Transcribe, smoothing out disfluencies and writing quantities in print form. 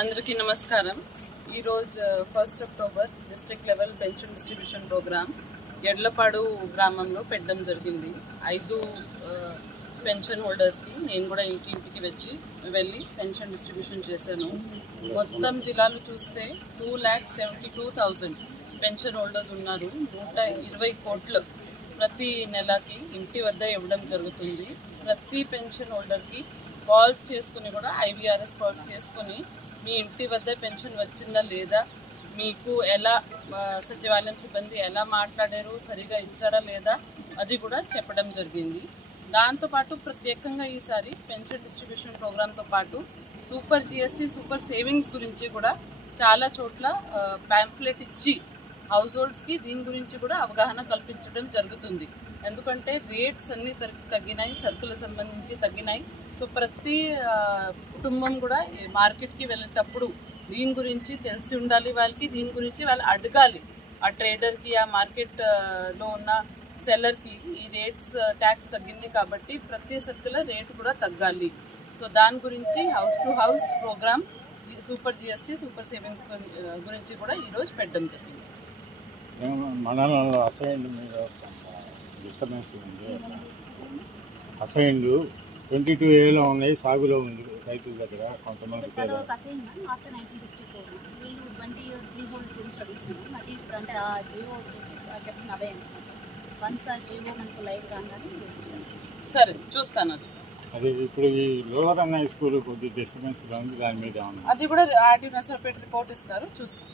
అందరికీ నమస్కారం. ఈరోజు 1 October district level pension distribution programme Edlapadu గ్రామంలో పెట్టడం జరిగింది. 5 పెన్షన్ హోల్డర్స్కి నేను కూడా ఇంటింటికి వెళ్ళి పెన్షన్ డిస్ట్రిబ్యూషన్ చేశాను. మొత్తం జిల్లాలు చూస్తే 2,72,000 పెన్షన్ హోల్డర్స్ ఉన్నారు. 120 కోట్లు ప్రతి నెలకి ఇంటి వద్ద ఇవ్వడం జరుగుతుంది. ప్రతి పెన్షన్ హోల్డర్కి కాల్స్ చేసుకుని కూడా IVRS కాల్స్ చేసుకుని మీ ఇంటి వద్ద పెన్షన్ వచ్చిందా లేదా, మీకు ఎలా సచివాలయం సిబ్బంది ఎలా మాట్లాడారు, సరిగా ఇచ్చారా లేదా అది కూడా చెప్పడం జరిగింది. దాంతోపాటు ప్రత్యేకంగా ఈసారి పెన్షన్ డిస్ట్రిబ్యూషన్ ప్రోగ్రాంతో పాటు సూపర్ GST సూపర్ సేవింగ్స్ గురించి కూడా చాలా చోట్ల ప్యాంఫ్లెట్ ఇచ్చి హౌస్ హోల్డ్స్కి దీని గురించి కూడా అవగాహన కల్పించడం జరుగుతుంది. ఎందుకంటే రేట్స్ అన్నీ తగ్గినాయి, సరుకుల సంబంధించి తగ్గినాయి. సో ప్రతి కుటుంబం కూడా మార్కెట్కి వెళ్ళేటప్పుడు దీని గురించి తెలిసి ఉండాలి. వాళ్ళకి దీని గురించి వాళ్ళు అడగాలి. ఆ ట్రేడర్కి, ఆ మార్కెట్లో ఉన్న సెల్లర్కి ఈ రేట్స్ ట్యాక్స్ తగ్గింది కాబట్టి ప్రతి సరుకుల రేటు కూడా తగ్గాలి. సో దాని గురించి house to house programme super GST super savings గురించి కూడా ఈరోజు పెట్టడం జరిగింది. మండలంలో అసైన్డ్ మీద డిస్టర్బెన్స్ ఉంది. అసైన్లు 22Aలో ఉన్నాయి, సాగులో ఉంది రైతుల దగ్గర కొంతమంది. సరే చూస్తాను. అది ఇప్పుడు ఈ లోవర్ అన్న స్కూల్ కొద్దిగా డిస్టర్బెన్స్ ఉంది, దాని మీద అది కూడా ఆర్డీ నర్సరావుపేట రిపోర్ట్ ఇస్తారు, చూస్తాను.